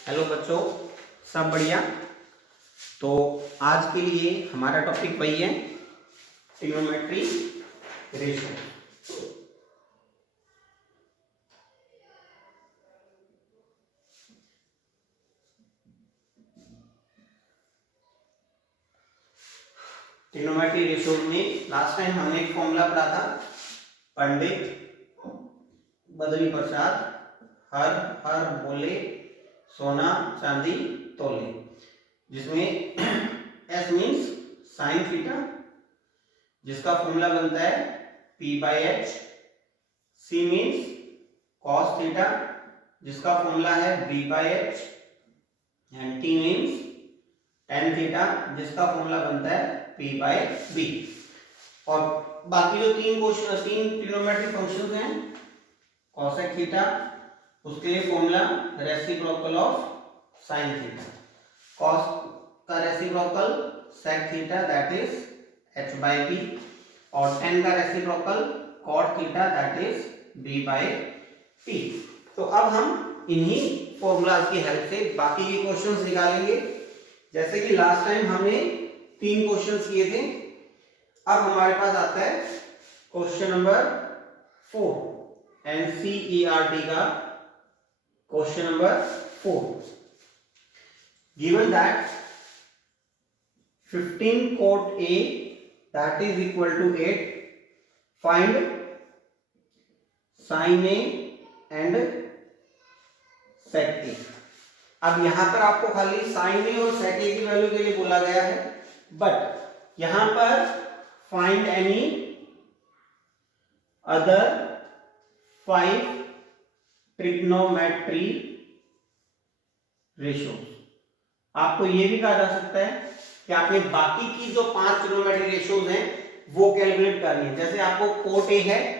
Hello बच्चों, सब बढ़िया। तो आज के लिए हमारा टॉपिक वही है, ट्रिग्नोमेट्री रेशियो। ट्रिग्नोमेट्री रेशियो में लास्ट टाइम हमने एक फॉर्मूला पढ़ा था, पंडित बद्री प्रसाद हर हर बोले सोना चांदी तोले, जिसमें एस मीन्स साइन थीटा, जिसका फॉर्मूला बनता है P/H। C means cos theta, जिसका फॉर्मूला है B/H। And T means tan theta, जिसका फॉर्मूला बनता है P/B। और बाकी जो तीन ट्रिग्नोमेट्रिक फंक्शंस हैं, कॉसेक थीटा, उसके लिए formula reciprocal of sine theta, cos का reciprocal sec theta that is H/B, और टेन का reciprocal cot theta that is B/T। तो अब हम इन्हीं फॉर्मूलाज की हेल्प से बाकी के क्वेश्चंस निकालेंगे। जैसे कि लास्ट टाइम हमने 3 क्वेश्चंस किए थे, अब हमारे पास आता है क्वेश्चन नंबर 4, NCERT का question number 4। Given that 15 cot A that is equal to 8, find sin A and sec A। अब यहां पर आपको खाली sin A और sec A की वैल्यू के लिए बोला गया है, बट यहां पर find any other 5 trigonometry ratio. आपको यह भी कहा जा सकता है कि आपने बाकी की जो 5 ट्रिग्नोमेट्री रेशियोज हैं वो कैलकुलेट करनी है। जैसे आपको कोट ए है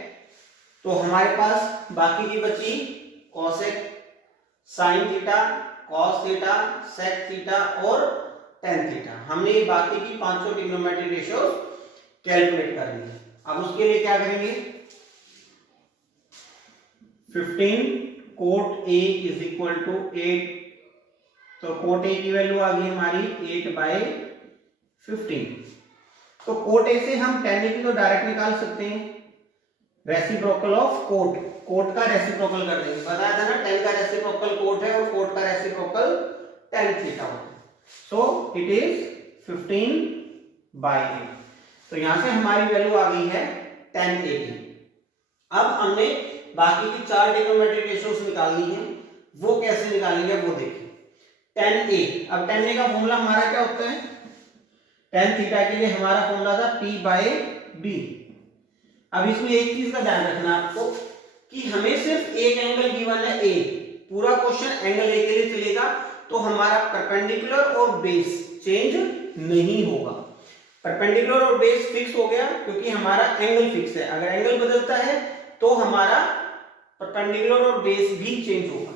तो हमारे पास बाकी की बची cosec, sine theta, cos theta, sec theta और टेन थीटा। हमने ये बाकी की 500 ट्रिग्नोमेट्री रेशियोज कैलकुलेट करनी है। अब उसके लिए क्या करेंगे, 15 cot A is equal to 8, तो कोट ए की वैल्यू आ गई हमारी 8/15। तो कोट ए से हम टेन ए की तो डायरेक्ट निकाल सकते हैं, रेसिप्रोकल ऑफ कोट, कोट का रेसिप्रोकल कर देंगे। बताया था ना, टेन का रेसिप्रोकल कोट है और कोट का रेसिप्रोकल टेन थीटा होता है। So it is 15/8। तो यहां से हमारी वैल्यू आ गई है 10/8। अब हमने बाकी की 4 ट्रिग्नोमेट्रिक रेशियोज निकालनी है, वो कैसे निकालेंगे वो देखिए। 10A, अब 10A का फॉर्मूला हमारा क्या होता है, टेन थीटा के लिए हमारा फॉर्मूला था P/B। अब इसमें एक चीज का ध्यान रखना आपको कि हमें सिर्फ एक एंगल गिवन है A, पूरा क्वेश्चन एंगल A के लिए चलेगा, तो हमारा परपेंडिकुलर और बेस चेंज नहीं होगा। परपेंडिकुलर और बेस फिक्स हो गया क्योंकि हमारा एंगल फिक्स है। अगर एंगल बदलता है तो हमारा परपेंडिकुलर और बेस भी चेंज होगा।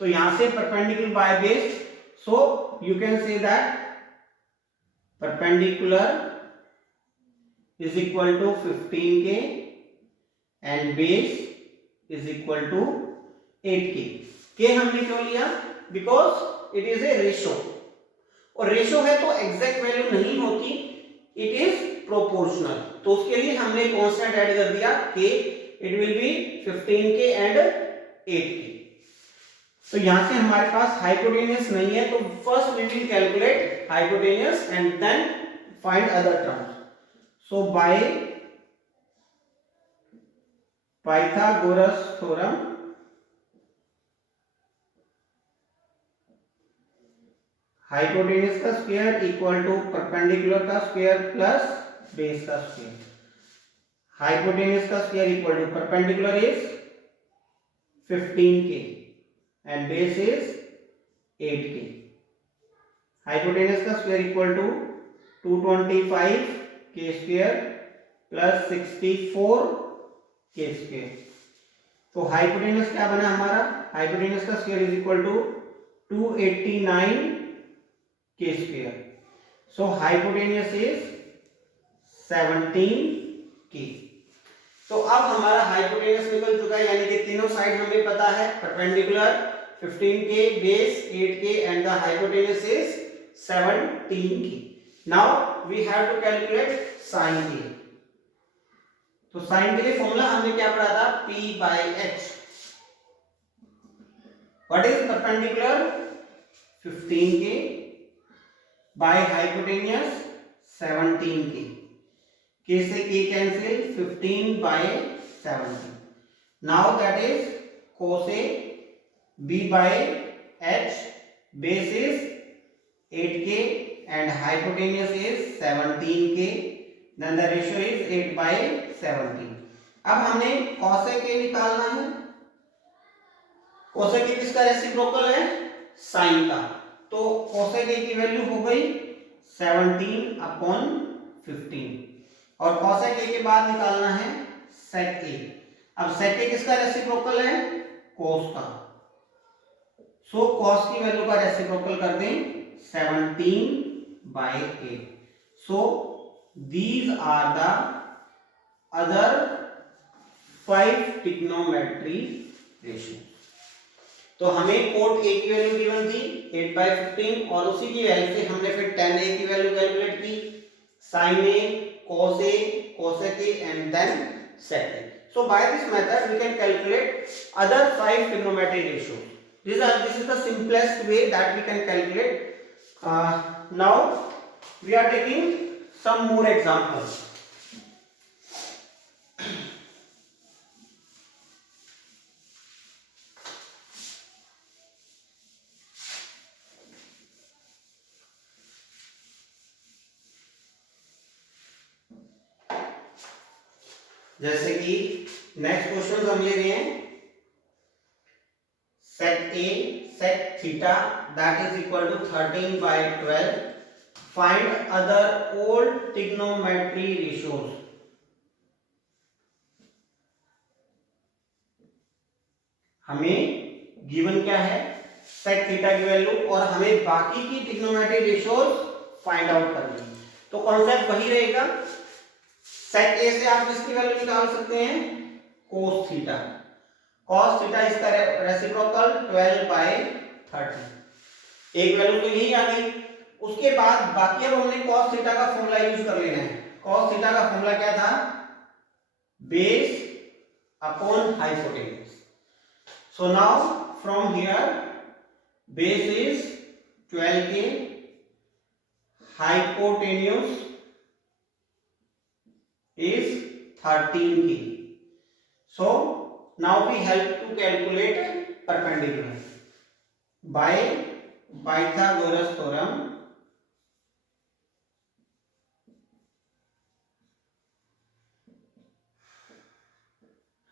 तो यहां से perpendicular by base, so you can say that perpendicular is equal to 15K and base is equal to 8K। K हमने क्यों लिया, because it is a ratio, और रेशियो है तो एग्जैक्ट वैल्यू नहीं होती, इट इज प्रोपोर्शनल। तो उसके लिए हमने कांस्टेंट ऐड कर दिया K, it will B 15K and 8K। तो यहां से हमारे पास हाइपोटेन्यूस नहीं है, तो first we will calculate hypotenuse and then find other terms. So by Pythagoras theorem hypotenuse का स्क्वायर इक्वल टू परपेंडिकुलर का स्क्वायर प्लस बेस का स्क्वायर। हाइपोटेन्यूस का square equal to perpendicular is 15K and base is 8K। hypotenuse का square equal to 225K square plus 64K square. तो hypotenuse क्या बना हमारा, hypotenuse का square is equal to 289K square. So hypotenuse is 17K। तो अब हमारा hypotenuse निकल चुका है, यानी कि तीनों साइड हमें पता है, perpendicular 15k, base 8k and the hypotenuse is 17k. Now we have to calculate sin k. तो sin के लिए फॉर्मूला हमने क्या पढ़ा था, p by h. What is perpendicular? 15k by hypotenuse 17k. k से k cancel, 15 by 17. Now that is cos a, b by h, base is 8k and hypotenuse is 17k. Then the ratio is 8 by 17. अब हमने cos a k निकालना है. cos a k किसका reciprocal है, sin का. तो cos a k की value हो गई 17/15 और cos a k के बाद निकालना है sec a. अब sec a किसका रेसिप्रोकल है, cos का. सो cos की वैल्यू का रेसिप्रोकल कर दें 17/8. सो these are the other 5 trigonometry ratios. तो हमें cot a की वैल्यू गिवन थी 8/15 और उसी की वैल्यू से हमने फिर tan a की वैल्यू कैलकुलेट की, sin a, cosec a and then sec a. So by this method we can calculate other 5 trigonometry ratios. This is the simplest way that we can calculate. Now we are taking some more examples. जैसे कि next question हम ले रहे हैं, sec a sec theta that is equal to 13/12. Find other all trigonometry ratios. हमें given क्या है, sec theta की वैल्यू और हमें बाकी की ट्रिग्नोमेट्री रेशियोज फाइंड आउट करनी है. तो कॉन्सेप्ट वही रहेगा. sec a से आप किसकी वैल्यू निकाल सकते हैं, cos थीटा. cos थीटा इसका रेसिप्रोकल 12/30. एक वैल्यू तो यही आ गई. उसके बाद बाकी अब हमने cos थीटा का फॉर्मूला यूज कर लेना है. cos थीटा का फॉर्मूला क्या था, base upon hypotenuse. So now from here base is 12k, hypotenuse is 13k. So now we have to calculate perpendicular by Pythagoras theorem.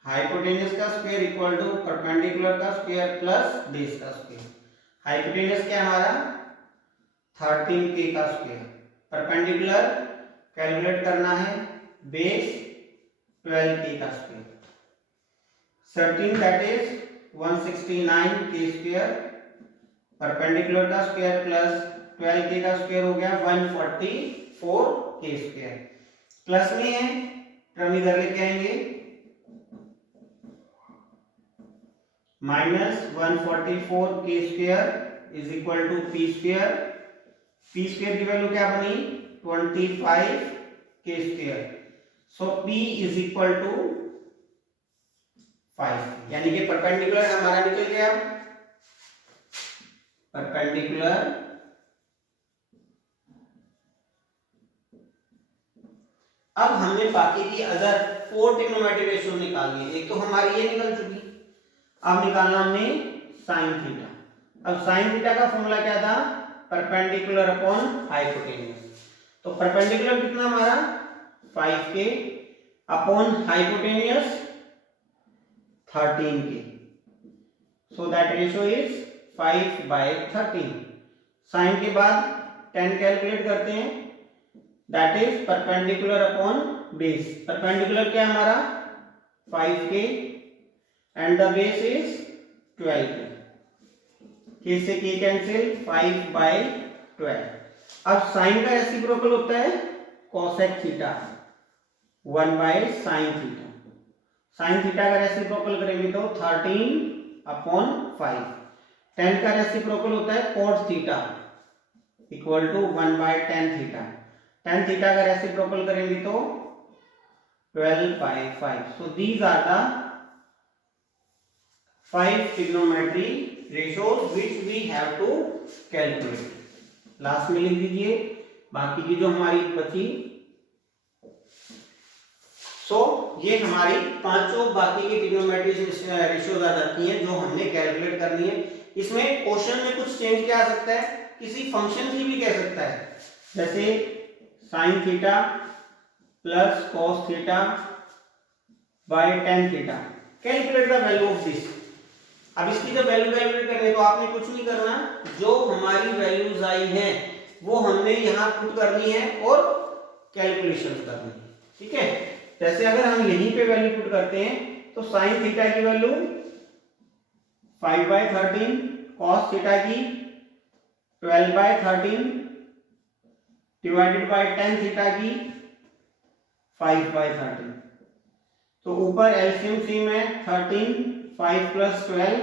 Hypotenuse का square equal to perpendicular का square plus base का square. Hypotenuse क्या हमारा 13k का square. Perpendicular calculate करना है base 12k का square. 13 that is 169k square. Perpendicular का स्क्वायर प्लस 12k का स्क्वायर हो गया 144k स्क्वायर. प्लस में है टर्म इधर लेके आएंगे, minus 144k square is equal to p square. p square की वैल्यू क्या बनी 25k square. So p is equal to 5, यानी कि परपेंडिकुलर हमारा निकल गया. परपेंडिकुलर अब हमने बाकी की अदर 4 ट्रिग्नोमेट्री रेशियो निकालनी है. एक तो हमारी ये निकल चुकी, अब निकालना हमने sin थीटा. अब sin थीटा का फॉर्मूला क्या था, परपेंडिकुलर अपॉन हाइपोटेन्यूज. तो परपेंडिकुलर कितना हमारा 5k upon hypotenuse 13k. So that ratio is 5/13. sin के बाद 10 कैलकुलेट करते हैं, that is perpendicular upon base. Perpendicular क्या हमारा 5k and the base is 12k. k से k कैंसिल 5/12. अब sin का रेसिप्रोकल होता है cosec theta 1/sin theta. sin theta का रेसिप्रोकल करेंगे तो 13/5. tan का रेसिप्रोकल होता है cot theta equal to 1/tan theta. tan theta का रेसिप्रोकल करेंगे तो 12/5। So these are the 5 trigonometry ratios which we have to calculate। Last में लिख दीजिए बाकी की जो हमारी बची। ये हमारी पांचों बाकी की ट्रिग्नोमेट्री रेशियोज आ जाती हैं जो हमने कैलकुलेट करनी है। इसमें क्वेश्चन में कुछ चेंज क्या आ सकता है, किसी फंक्शन की भी कह सकता है, जैसे sin theta plus cos theta by tan theta, calculate the value of this. अब इसकी जब वैल्यू कैलकुलेट करनी है तो आपने कुछ नहीं करना, जो हमारी वैल्यूज आई हैं वो हमने यहाँ पुट करनी है और कैलकुलेशन करनी है। ठीक है, जैसे अगर हम यहीं पे वैल्यू पुट करते हैं तो sin थीटा की वैल्यू 5/13, cos थीटा की 12/13 डिवाइडेड बाय tan थीटा की 5/13। तो ऊपर एलसीएम सेम है 13, 5 प्लस 12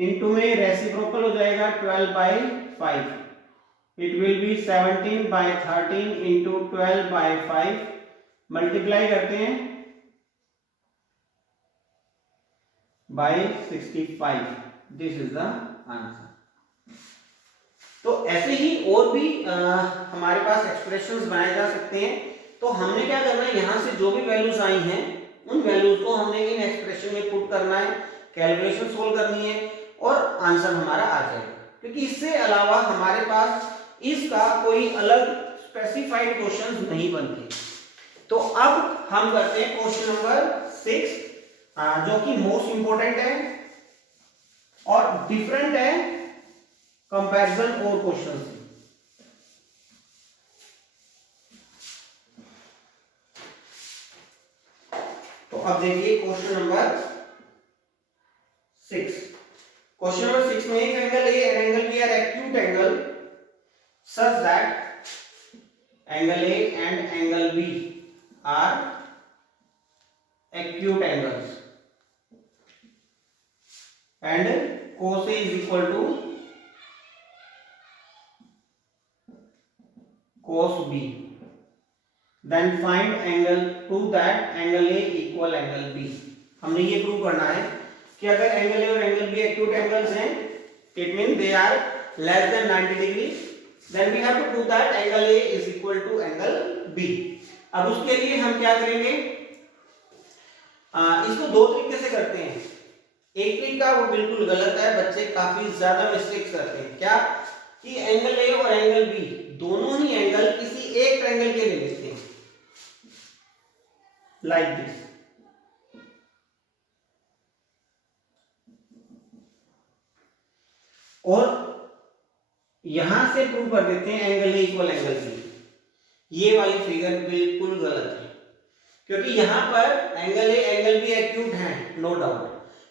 इंटू में रेसिप्रोकल हो जाएगा 12/5। It will be 17/13 into 12/5 multiply करते हैं by 65। This is the answer. तो ऐसे ही और भी हमारे पास एक्सप्रेशंस बनाए जा सकते हैं। तो हमने क्या करना है, यहां से जो भी वैल्यूज आई हैं उन वैल्यूज को हमने इन एक्सप्रेशन में पुट करना है, कैलकुलेशन सोल्व करनी है और आंसर हमारा आ जाएगा। क्योंकि इससे अलावा हमारे पास इसका कोई अलग स्पेसिफाइड क्वेश्चंस नहीं बनते। तो अब हम करते हैं क्वेश्चन नंबर 6 जो कि मोस्ट इंपोर्टेंट है और डिफरेंट है कंपैरिजन और क्वेश्चन से। तो अब देखिए क्वेश्चन नंबर 6। क्वेश्चन नंबर 6 में एक angle A and angle B are acute angle such that angle A and angle B are acute angles and cos A is equal to cos B, then find angle, prove that angle A equal angle B। हमने ये prove करना है कि अगर angle A और angle B acute angles हैं, it means they are less than 90 degree, then we have to prove that angle A is equal to angle B। अब उसके लिए हम क्या करेंगे, इसको दो तरीके से करते हैं। एक तरीका वो बिल्कुल गलत है, बच्चे काफी ज्यादा मिस्टेक्स करते हैं। क्या कि एंगल ए और एंगल बी दोनों ही एंगल किसी एक ट्रायंगल के ले लेते हैं लाइक दिस, और यहां से प्रूव कर देते हैं angle A equal angle B. ये वाली फिगर बिल्कुल गलत है, क्योंकि यहां पर angle A angle B acute है नो डाउट,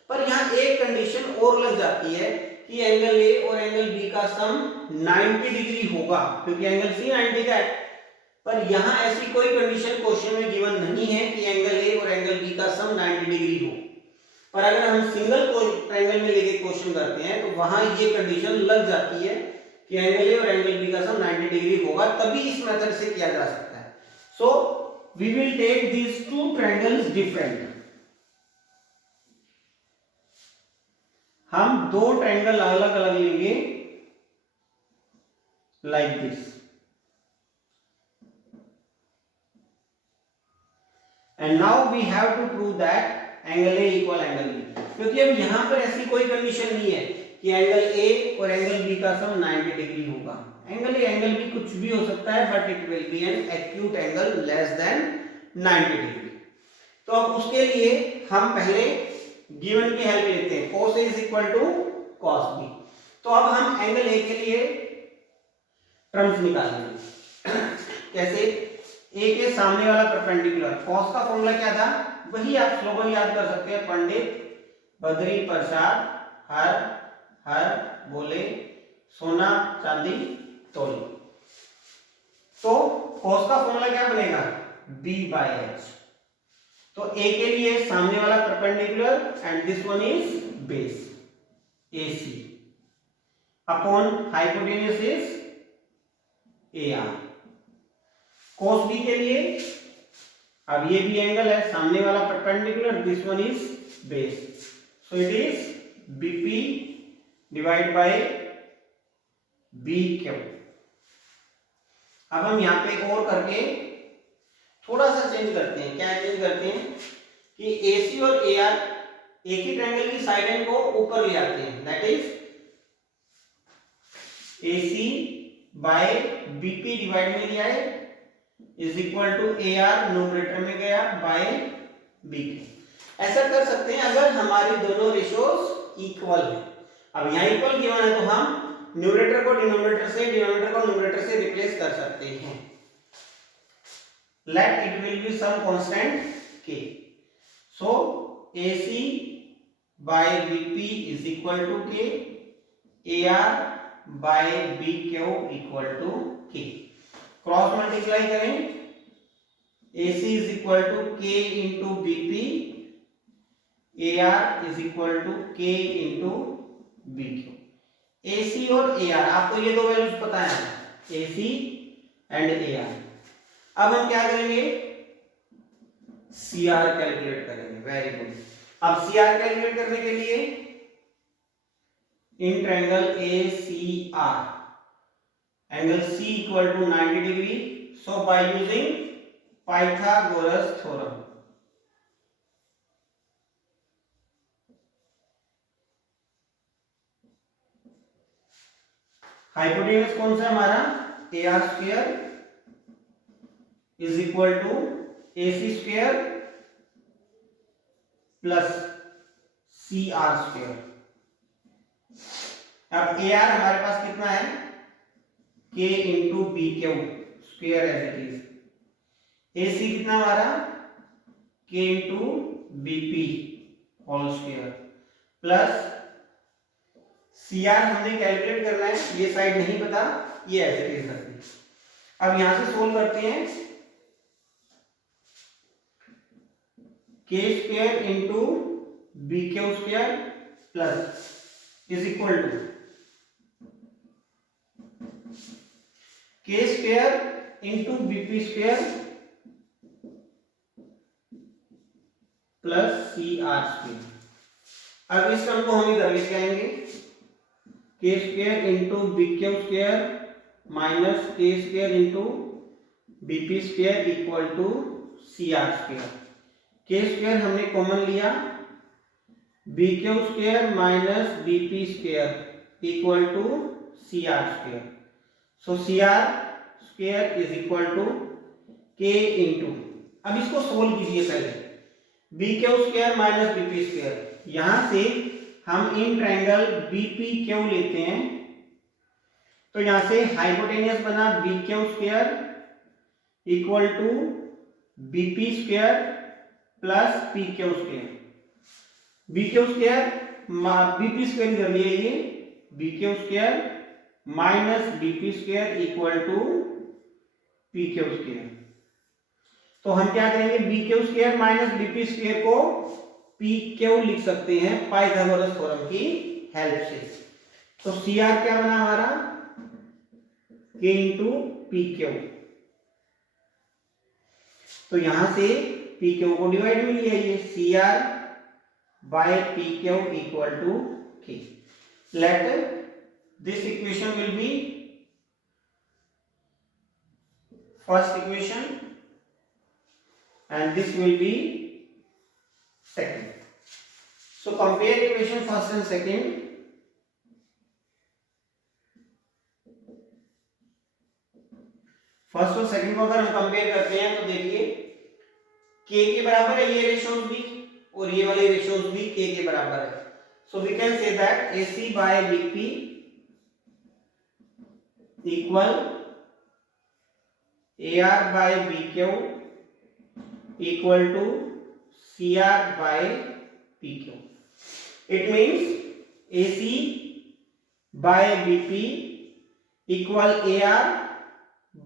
पर यहां एक कंडीशन और लग जाती है कि एंगल ए और एंगल बी का सम 90 डिग्री होगा, क्योंकि एंगल सी 90 का है। पर यहां ऐसी कोई कंडीशन क्वेश्चन में गिवन नहीं है कि एंगल ए और एंगल बी का सम 90 डिग्री हो। पर अगर हम सिंगल ट्रायंगल में लेके क्वेश्चन करते हैं तो वहां ये कंडीशन लग जाती है कि एंगल ए और एंगल बी का सम 90 डिग्री होगा, तभी इस मेथड से किया जा सकता है। सो we will take these two triangles different। हम दो ट्रायंगल अलग अलग लेंगे like this, and now we have to prove that angle A equal angle B। क्योंकि अब यहां पर ऐसी कोई कंडीशन नहीं है कि एंगल A और एंगल B का सम 90 डिग्री होगा। एंगल A एंगल B कुछ भी हो सकता है, but it will B an acute angle less than 90 degree. तो अब उसके लिए हम पहले गिवन की हेल्प लेते हैं, cos A is equal to cos B। तो अब हम एंगल A के लिए टर्म्स निकालेंगे। कैसे, A के सामने वाला परपेंडिकुलर, cos का फॉर्मूला क्या था, वही आप स्लोगन याद कर सकते हैं, पंडित बद्री प्रसाद हर हर बोले सोना चांदी तोले। तो cos का फॉर्मूला क्या बनेगा, B/H। तो A के लिए सामने वाला perpendicular and this one is base AC। Upon hypotenuse is AR। cos B के लिए अब ये भी एंगल है, सामने वाला perpendicular, this one is base, so it is BP divide by BQ। अब हम यहाँ पे और करके थोड़ा सा चेंज करते हैं। क्या चेंज करते हैं कि AC और AR एक ही ट्रायंगल की साइड एंड को ऊपर ले आते हैं, that is AC by BP divide में लिया है is equal to AR numerator में गया बाय BQ। ऐसा कर सकते हैं अगर हमारी दोनों रेशियोज इक्वल है। अब यहाँ इक्वल गिवन है तो हम न्यूमरेटर को डिनोमिनेटर से, डिनोमिनेटर को न्यूमरेटर से रिप्लेस कर सकते हैं। let it will be some constant k, so AC by BP is equal to k, AR by BQ equal to k। Cross multiply करें, AC is equal to k into BP, AR is equal to k into BQ। AC और AR आपको ये दो values पता है, AC and AR। अब हम क्या करेंगे, CR कैलकुलेट करेंगे। Very good. अब CR कैलकुलेट करने के लिए in triangle ACR angle C equal to 90 degree, so by using Pythagoras theorem hypotenuse कौन सा हमारा, AR square is equal to AC square plus CR square. अब AR हमारे पास कितना है, K into BQ square as it is. AC कितना हमारा, K into BP whole square plus CR हमने कैलकुलेट करना है, ये साइड नहीं पता, ये एज इट इज रखते हैं। अब यहां से सोल्व करते हैं, K square into BQ square plus is equal to K square into BP square plus CR square. अब इस टर्म को हम इधर लेके आएंगे, K square into BQ square minus K square into BP square equal to CR square. K square हमने common लिया, BQ square minus BP square equal to CR square, so CR square is equal to K into, अब इसको solve कीजिए पहले, BQ square minus BP square. यहां से हम in triangle BPQ लेते हैं, तो यहां से हाइपोटेन्यूज बना BQ square equal to BP square plus PQ square. BQ square BP square कर लिए, ये BQ square minus BP square equal to PQ square. तो हम क्या करेंगे, BQ square minus BP square को PQ लिख सकते हैं पाइथागोरस थ्योरम की हेल्प से। तो CR क्या बना हमारा, K इंटू PQ, तो यहां से PQ को डिवाइड में लिया, ये CR by PQ equal to K। Let this equation will be first equation and this will be second. So compare equation first and second. First और सेकंड को अगर हम कंपेयर करते हैं तो देखिए K के बराबर है ये रेशियोज भी और ये वाले रेशियोज भी K के बराबर है, so we can say that AC by BP equal AR by BQ equal to CR by PQ। It means AC by BP equal AR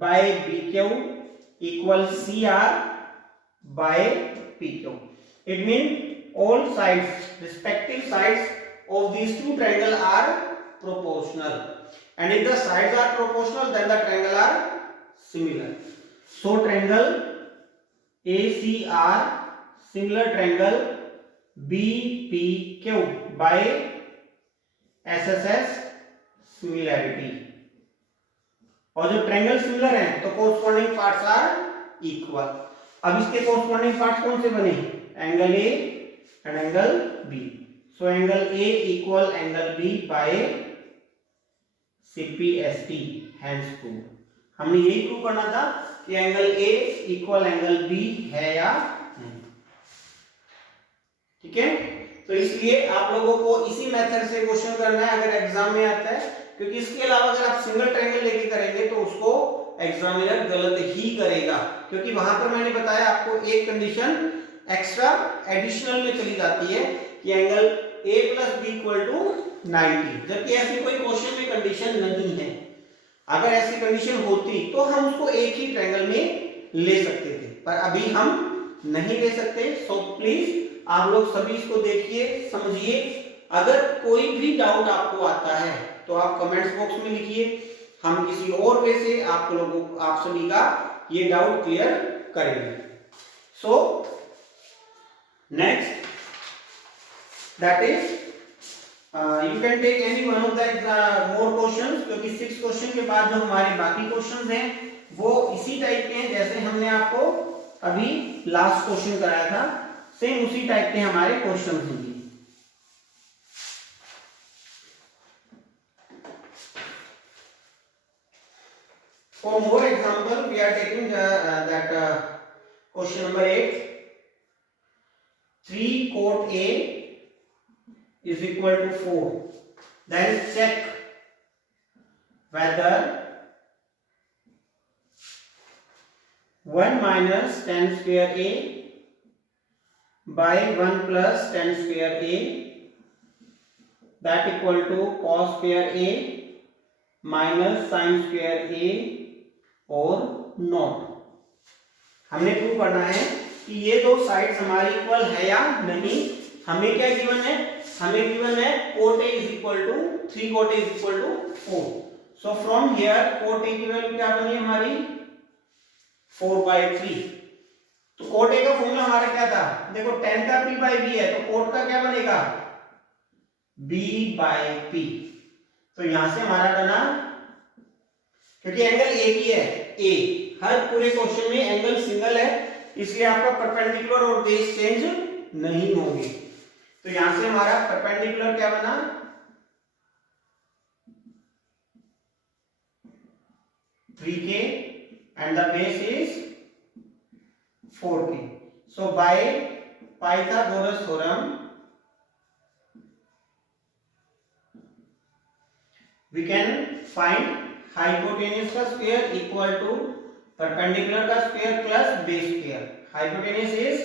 by BQ equal CR by PQ. It means all sides, respective sides of these two triangles are proportional, and if the sides are proportional then the triangle are similar. So triangle ACR similar triangle BPQ by SSS similarity. और जो triangle similar है तो corresponding parts are equal. अब इसके corresponding parts कौन से बने? Angle A and angle B. So angle A equal angle B by CPST, hence prove. हमने यही प्रूव करना था कि angle A equal angle B है या नहीं. ठीक है, तो इसलिए आप लोगों को इसी मेथड से क्वेश्चन करना है अगर एग्जाम में आता है, क्योंकि इसके अलावा अगर आप सिंगल ट्रायंगल लेके करेंगे तो उसको एग्जामिनर गलत ही करेगा, क्योंकि वहां पर मैंने बताया आपको एक कंडीशन एक्स्ट्रा एडिशनल में चली जाती है कि एंगल a + b = 90, जबकि ऐसी कोई क्वेश्चन में कंडीशन नहीं है. अगर ऐसी कंडीशन होती तो हम उसको एक ही ट्रायंगल में ले सकते थे, पर अभी हम नहीं ले सकते. सो प्लीज आप लोग सभी इसको देखिए, समझिए. अगर कोई भी डाउट आपको आता है तो आप कमेंट्स बॉक्स में लिखिए, हम किसी और वे से आप लोगों आप सभी का ये डाउट क्लियर करेंगे. So next that is you can take any one of the more questions, क्योंकि 6 क्वेश्चन के बाद जो हमारे बाकी क्वेश्चंस हैं वो इसी टाइप के हैं जैसे हमने आपको अभी लास्ट क्वेश्चन कराया था, सेम उसी टाइप के हमारे क्वेश्चन होंगे. For more example, we are taking that question number 8. 3 cot A is equal to 4. Then check whether 1 minus tan square A by 1 plus tan square A that equal to cos square A minus sin square A और not. हमने prove करना है कि ये दो sides हमारी equal है या नहीं. हमें क्या गिवन है? हमें गिवन है cot A is equal to 3 cot A is equal to 4. So from here cot A की वैल्यू क्या बनी हमारी? 4/3. तो cot A का फॉर्मूला हमारा क्या था? देखो tan का p by b है तो cot का क्या बनेगा? b/p. तो यहां से हमारा बना, क्योंकि एंगल एक ही है ए, हर पूरे क्वेश्चन में एंगल सिंगल है, इसलिए आपका परपेंडिकुलर और बेस चेंज नहीं होंगे. तो यहां से हमारा परपेंडिकुलर क्या बना? 3k and the base is 4k. So by Pythagoras theorem we can find hypotenuse का स्क्वायर इक्वल टू परपेंडिकुलर का square plus base square. Hypotenuse is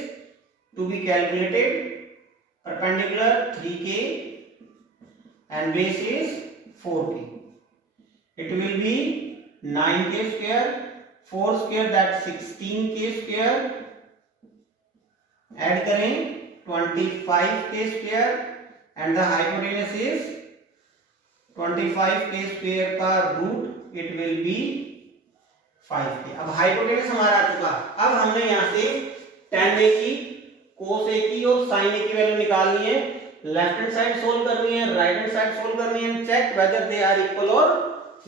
to be calculated, perpendicular 3k and base is 4k. It will be 9k square, 4 square that 16k square, add करें 25k square and the hypotenuse is 25k square का root it will be 5k. अब hypotenuse हमारा आ चुका. अब हमने यहां से tan A की, cos A की और sin A की वैल्यू निकालनी है. लेफ्ट हैंड साइड सोल्व करनी है, राइट हैंड साइड सोल्व करनी है, check whether they are equal और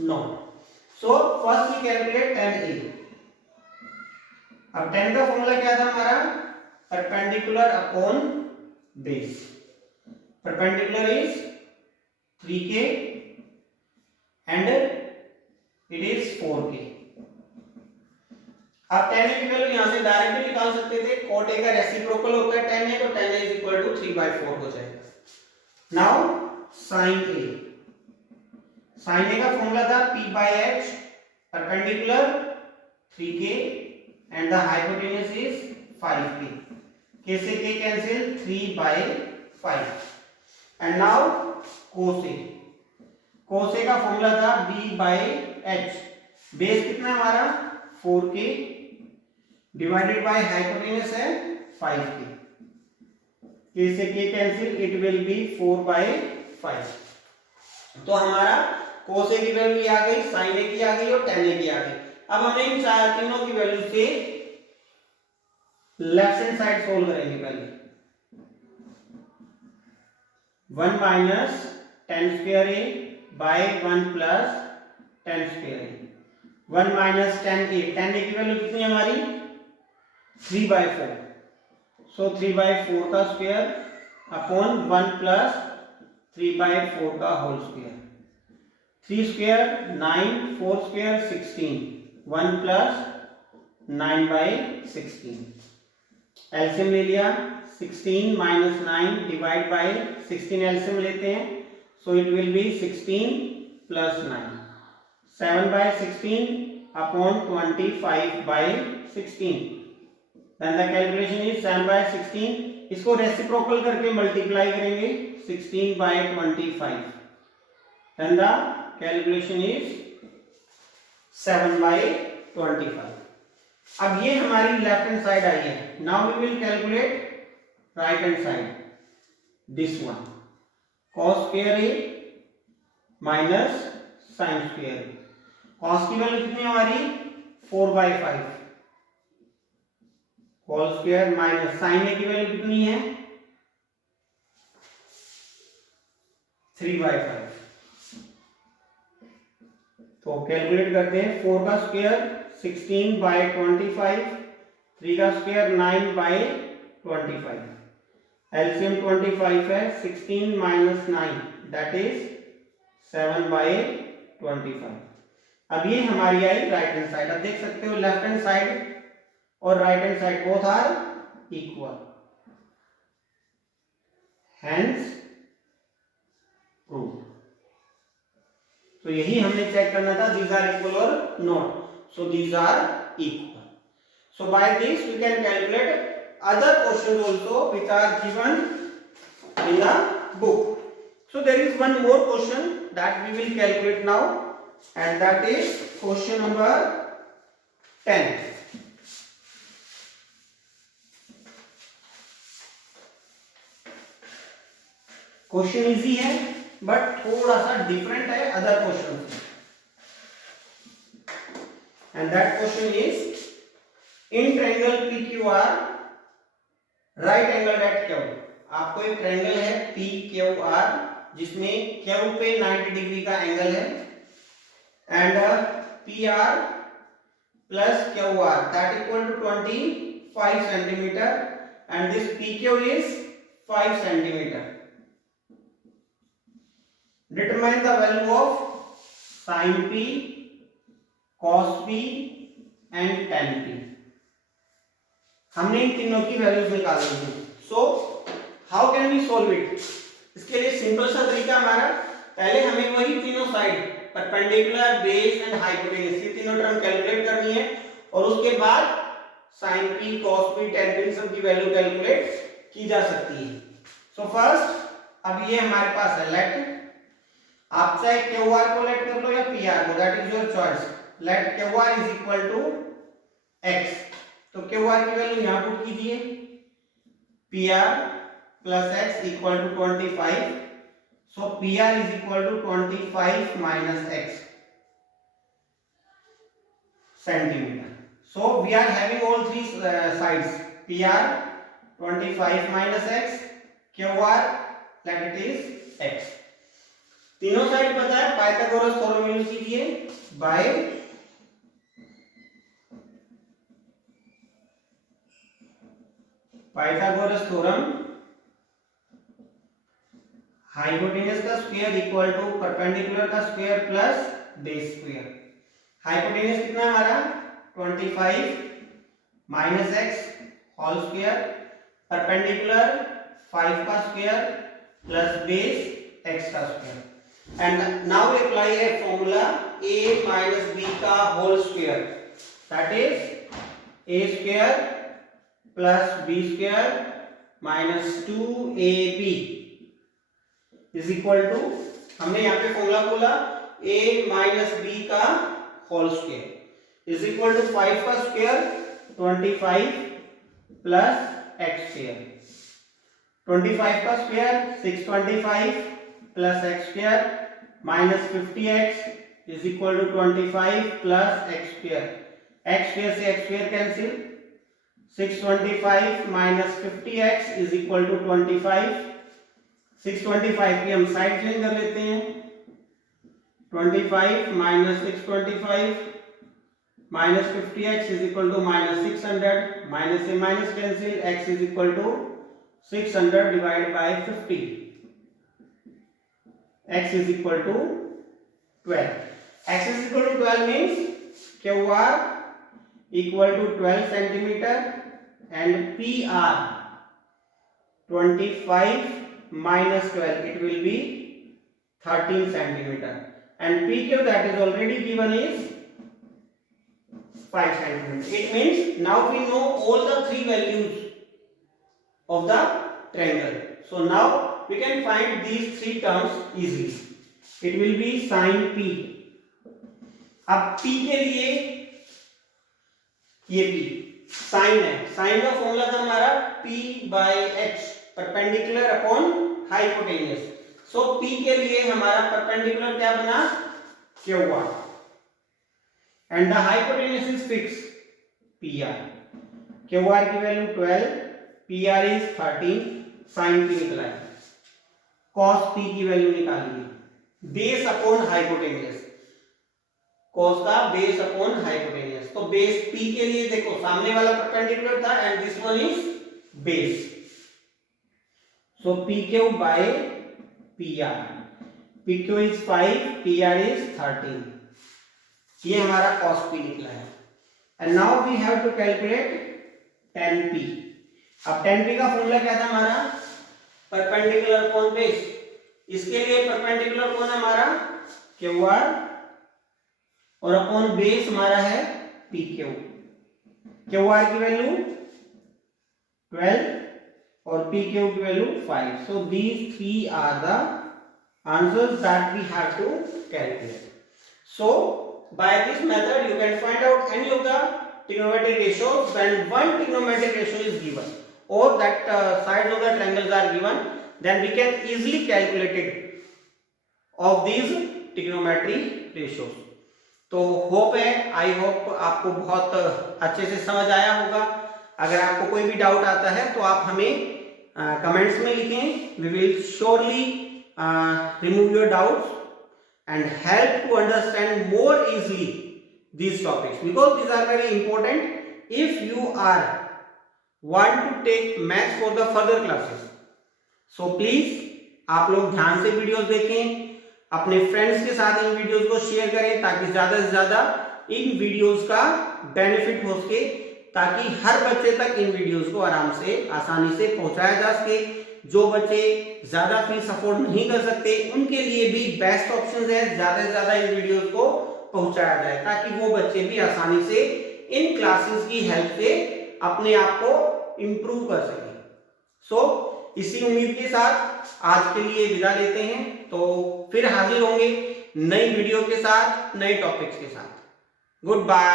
not. So first we calculate tan A. अब tan का फॉर्मूला क्या था हमारा? Perpendicular upon base. Perpendicular is 3k and it is 4k. आप tan A की वैल्यू यहां से डायरेक्टली निकाल सकते थे. cot A का रेसिप्रोकल होता है tan A, तो tan A is equal to 3/4 हो जाएगा. Now sin A. sin A का फॉर्मूला था p/h, perpendicular 3k and the hypotenuse is 5k. k से k cancel, 3/5. and now cos A. cos A का formula था b/h. Base कितना है हमारा? 4k डिवाइडेड बाय हाइपोटेन्यूज है 5k. k से k cancel, it will B 4/5. तो हमारा cos a की वैल्यू आ गई, sin a की आ गई और tan a की आ गई। अब हमने इन तीनों की वैल्यू से लेफ्ट हैंड साइड सोल्व करेंगे। पहले 1 माइनस टेन स्क्वायर ए बाय 1 प्लस टेन स्क्वायर ए। 1 माइनस टेन ए, टेन ए की वैल्यू कितनी है हमारी 3/4, सो 3/4 का स्क्वायर अपॉन 1 प्लस 3/4 का whole square. 3 square 9, 4 square 16, 1 plus 9/16। LCM ले लिया, 16 माइनस 9 डिवाइड बाय 16 एलसीएम लेते हैं, so it will be 16 plus 9, 7/16 upon 25/16। Then the calculation is 7/16, इसको रेसिप्रोकल करके मल्टीप्लाई करेंगे 16/25, देन द कैलकुलेशन इज 7/25। अब ये हमारी लेफ्ट हैंड साइड आई है। Now we will calculate right hand side, this one cos square A minus sin square A. cos की value कितनी है हमारी 4/5, whole square minus sin A की वैल्यू कितनी है 3/5। तो कैलकुलेट करते हैं, 4 का स्क्वायर 16/25, 3 का स्क्वायर 9/25, एलसीएम 25 है, 16 माइनस 9 दैट इज 7/25। अब ये हमारी आई राइट हैंड साइड। अब देख सकते हो लेफ्ट हैंड साइड और right hand side both are equal, hence proved. तो यही हमने चेक करना था, these are equal or not, so these are equal. So by this we can calculate other questions also which are given in the book. So there is one more question that we will calculate now, and that is question number 10. Question easy है but थोड़ा सा different है other question से, and that question is in triangle PQR right angle at Q। आपको एक triangle है PQR जिसमें Q पे 90 डिग्री का एंगल है, and PR plus QR that equal to 25 centimetre, and this PQ is 5 centimetre. Determine the value of sin P, cos P and tan P। हमने इन तीनों की वैल्यूज निकाली है। So how can we solve it? इसके लिए simple सा तरीका हमारा, पहले हमें वही तीनों side perpendicular, base and hypotenuse ये तीनों टर्म कैलकुलेट करनी है, और उसके बाद sin P, cos P, tan P सब की वैल्यू कैलकुलेट की जा सकती है। सो फर्स्ट अब ये हमारे पास है लेट, आप चाहे QR को लेट कर लो या PR को, that is your choice. Let QR is equal to x, तो QR की वैल्यू यहां पुट कीजिए, PR plus x equal to 25, so PR is equal to 25 minus x centimetre. So we are having all three sides, PR 25 minus x, QR let it is x। तीनों side पता है, Pythagoras theorem use कीजिए, by Pythagoras theorem hypotenuse का square equal to perpendicular का square plus base square. Hypotenuse कितना हमारा 25 minus x whole square, perpendicular 5 का square plus base x का square. And now we apply a formula a minus b का whole square, that is a square plus b square minus 2ab is equal to, हमने यहाँ पे formula बोला a minus b का whole square is equal to 5 का square 25 plus x square, 25 का square 625 plus x square minus 50x is equal to 25 plus x square, x square से x square cancel, 625 minus 50x is equal to 25, 625 की हम side change कर लेते हैं, 25 minus 625 minus 50x is equal to minus 600, minus से minus cancel, x is equal to 600 divide by 50, x is equal to 12. x is equal to 12 means QR equal to 12 centimeter and PR 25 minus 12, it will be 13 centimeter, and PQ that is already given is 5 centimeter. It means now we know all the three values of the triangle. So now we can find these three terms easily. It will be sin P. अब P के लिए ये P sin है, sin का formula था हमारा P by H perpendicular upon hypotenuse. So P के लिए हमारा परपेंडिकुलर क्या बना, QR, and the hypotenuse is fix PR. QR की value 12, PR is 13, sin P निकला है, cos P की वैल्यू निकालिए, बेस अपॉन हाइपोटेन्यूस, cos का बेस अपॉन हाइपोटेन्यूस. तो बेस P के लिए देखो सामने वाला परपेंडिकुलर था and this one is base, so PQ bye PR, PQ is 5, PR is 13, ये हमारा cos P निकला है. And now we have to calculate tan P. अब tan P का फॉर्मूला क्या था हमारा, परपेंडिकुलर अपॉन बेस. इसके लिए परपेंडिकुलर कौन है हमारा, QR, और अपॉन बेस हमारा है PQ. QR की वैल्यू 12 और PQ की value 5. So these three are the answers that we have to calculate. So by this method you can find out any of the trigonometric ratios when one trigonometric ratio is given or that sides of the triangles are given, then we can easily calculate it of these trigonometric ratios. तो hope है, I hope आपको बहुत अच्छे से समझ आया होगा. अगर आपको कोई भी डाउट आता है तो आप हमें कमेंट्स में लिखें. We will surely remove your doubts and help to understand more easily these topics, because these are very important if you are want to take maths for the further classes. So please आप लोग ध्यान से videos देखें, अपने friends के साथ इन videos को share करें ताकि ज्यादा से ज्यादा इन वीडियोस का बेनिफिट हो सके, ताकि हर बच्चे तक इन वीडियोस को आराम से आसानी से पहुंचाया जा सके. जो बच्चे ज्यादा फीस अफोर्ड नहीं कर सकते उनके लिए भी बेस्ट ऑप्शन है ज्यादा से ज्यादा इन वीडियोस को पहुंचाया जाए, ताकि वो बच्चे भी आसानी से इन क्लासेस की हेल्प से अपने आप को इम्प्रूव कर सके. सो इसी उम्मीद के साथ आज के लिए विदा लेते हैं. तो फिर हाजिर होंगे नई वीडियो के साथ, नए टॉपिक्स के साथ. Good bye.